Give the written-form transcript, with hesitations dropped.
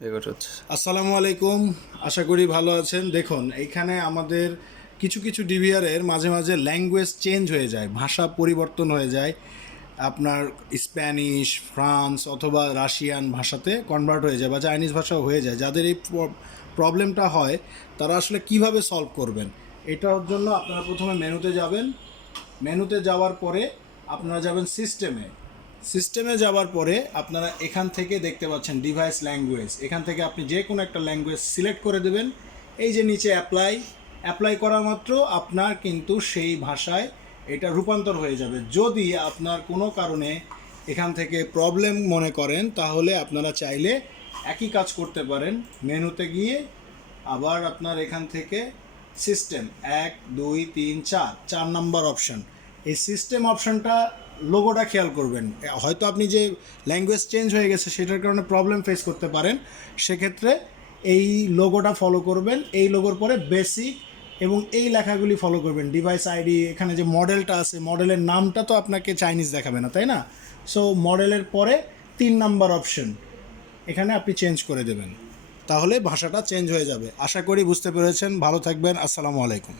আসসালামু আলাইকুম, আশা করি ভালো আছেন। দেখুন, এইখানে আমাদের কিছু কিছু ডিভিআরের মাঝে মাঝে ল্যাঙ্গুয়েজ চেঞ্জ হয়ে যায়, ভাষা পরিবর্তন হয়ে যায়। আপনার স্প্যানিশ, ফ্রান্স অথবা রাশিয়ান ভাষাতে কনভার্ট হয়ে যায় বা চাইনিজ ভাষাও হয়ে যায়। যাদের এই প্রবলেমটা হয় তারা আসলে কিভাবে সলভ করবেন, এটার জন্য আপনারা প্রথমে মেনুতে যাবেন। মেনুতে যাওয়ার পরে আপনারা যাবেন সিস্টেমে যাওয়ার পরে আপনারা এখান থেকে দেখতে পাচ্ছেন ডিভাইস ল্যাঙ্গুয়েজ। এখান থেকে আপনি যে কোনো একটা ল্যাঙ্গুয়েজ সিলেক্ট করে দেবেন। এই যে নিচে অ্যাপ্লাই করা মাত্র আপনার কিন্তু সেই ভাষায় এটা রূপান্তর হয়ে যাবে। যদি আপনার কোনো কারণে এখান থেকে প্রবলেম মনে করেন তাহলে আপনারা চাইলে একই কাজ করতে পারেন। মেনুতে গিয়ে আবার আপনার এখান থেকে সিস্টেম 1 2 3 4 নাম্বার অপশান, এই সিস্টেম অপশানটা লোগোটা খেয়াল করবেন। হয়তো আপনি যে ল্যাঙ্গুয়েজ চেঞ্জ হয়ে গেছে সেটার কারণে প্রবলেম ফেস করতে পারেন। সেক্ষেত্রে এই লোগোটা ফলো করবেন। এই লোগোর পরে বেসিক এবং এই লেখাগুলি ফলো করবেন। ডিভাইস আইডি, এখানে যে মডেলটা আছে মডেলের নামটা তো আপনাকে চাইনিজ দেখাবে না, তাই না? সো মডেলের পরে 3 নাম্বার অপশন এখানে আপনি চেঞ্জ করে দেবেন, তাহলে ভাষাটা চেঞ্জ হয়ে যাবে। আশা করি বুঝতে পেরেছেন। ভালো থাকবেন। আসসালামু আলাইকুম।